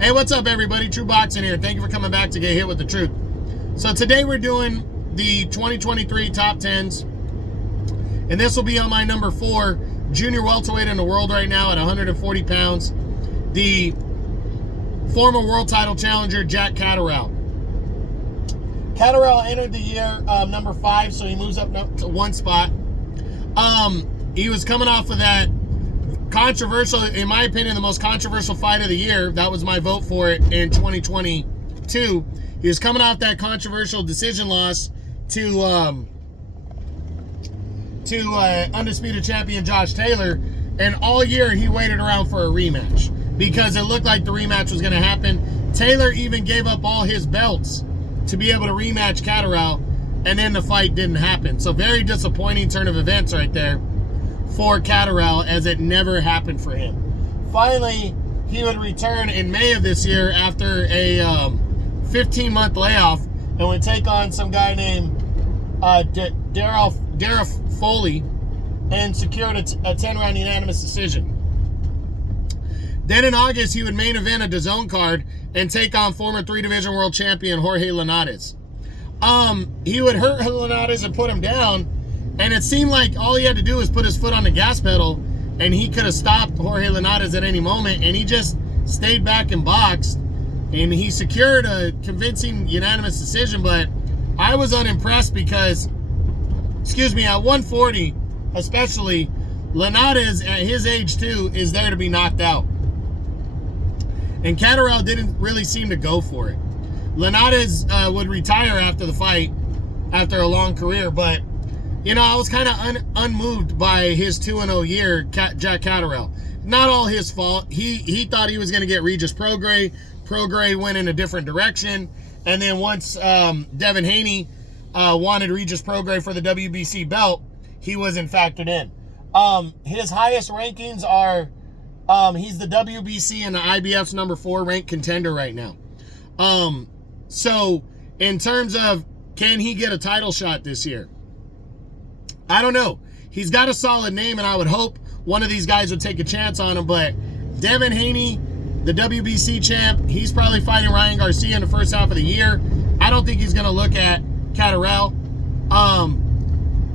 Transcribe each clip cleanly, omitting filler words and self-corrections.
Hey, what's up, everybody? True Boxing here. Thank you for coming back to get hit with the truth. So today we're doing the 2023 top 10s, and this will be on my number 4 junior welterweight in the world right now at 140 pounds, the former world title challenger Jack Catterall. Catterall entered the year number 5, so he moves up to 1 spot. He was coming off of that controversial, in my opinion, the most controversial fight of the year. That was my vote for it in 2022. He was coming off that controversial decision loss to undisputed champion Josh Taylor, and all year he waited around for a rematch because it looked like the rematch was going to happen. Taylor even gave up all his belts to be able to rematch Catterall, and then the fight didn't happen. So very disappointing turn of events right there for Catterall, as it never happened for him. Finally, he would return in May of this year after a 15-month layoff and would take on some guy named Darrell Foley and secured a 10-round unanimous decision. Then in August, he would main event a DAZN card and take on former 3-division world champion Jorge Linares. He would hurt Linares and put him down, and it seemed like all he had to do was put his foot on the gas pedal, and he could have stopped Jorge Linares at any moment, and he just stayed back and boxed, and he secured a convincing unanimous decision. But I was unimpressed because, at 140 especially, Linares at his age too is there to be knocked out, and Catterall didn't really seem to go for it. Linares would retire after the fight after a long career, but you know, I was kind of unmoved by his 2-0 year, Jack Catterall. Not all his fault. He thought he was going to get Regis Prograis. Prograis went in a different direction. And then once Devin Haney wanted Regis Prograis for the WBC belt, he wasn't factored in. His highest rankings are, he's the WBC and the IBF's number 4 ranked contender right now. So in terms of, can he get a title shot this year? I don't know. He's got a solid name, and I would hope one of these guys would take a chance on him. But Devin Haney, the WBC champ, he's probably fighting Ryan Garcia in the first half of the year. I don't think he's going to look at Catterall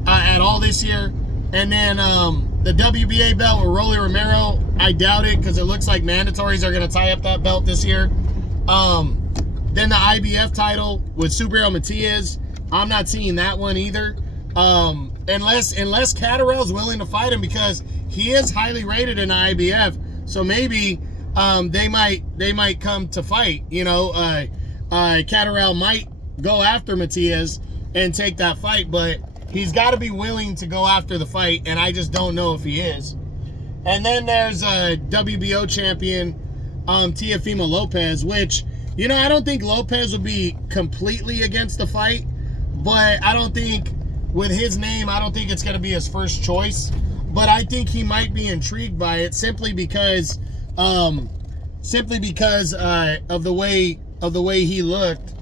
at all this year. And then the WBA belt with Rolly Romero, I doubt it, because it looks like mandatories are going to tie up that belt this year. Then the IBF title with Superhero Matias, I'm not seeing that one either. Unless Catterall's willing to fight him, because he is highly rated in the IBF, so maybe they might come to fight. You know, Catterall might go after Matias and take that fight, but he's got to be willing to go after the fight, and I just don't know if he is. And then there's WBO champion Teofimo Lopez, which, you know, I don't think Lopez would be completely against the fight, but I don't think, with his name, I don't think it's going to be his first choice. But I think he might be intrigued by it simply because of the way he looked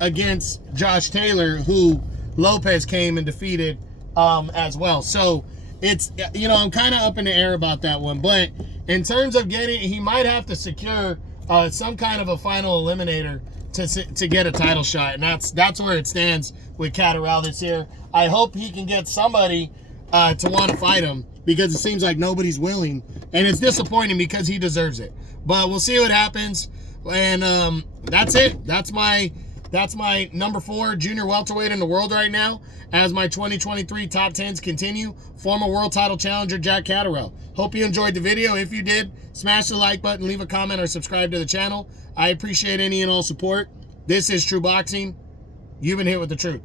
against Josh Taylor, who Lopez came and defeated as well. So it's, you know, I'm kind of up in the air about that one. But in terms of getting, he might have to secure some kind of a final eliminator to get a title shot, and that's where it stands with Catterall this year. I hope he can get somebody to want to fight him, because it seems like nobody's willing, and it's disappointing because he deserves it. But we'll see what happens, and that's it. That's my number 4 junior welterweight in the world right now, as my 2023 top 10s continue. Former world title challenger Jack Catterall. Hope you enjoyed the video. If you did, smash the like button, leave a comment, or subscribe to the channel. I appreciate any and all support. This is True Boxing. You've been hit with the truth.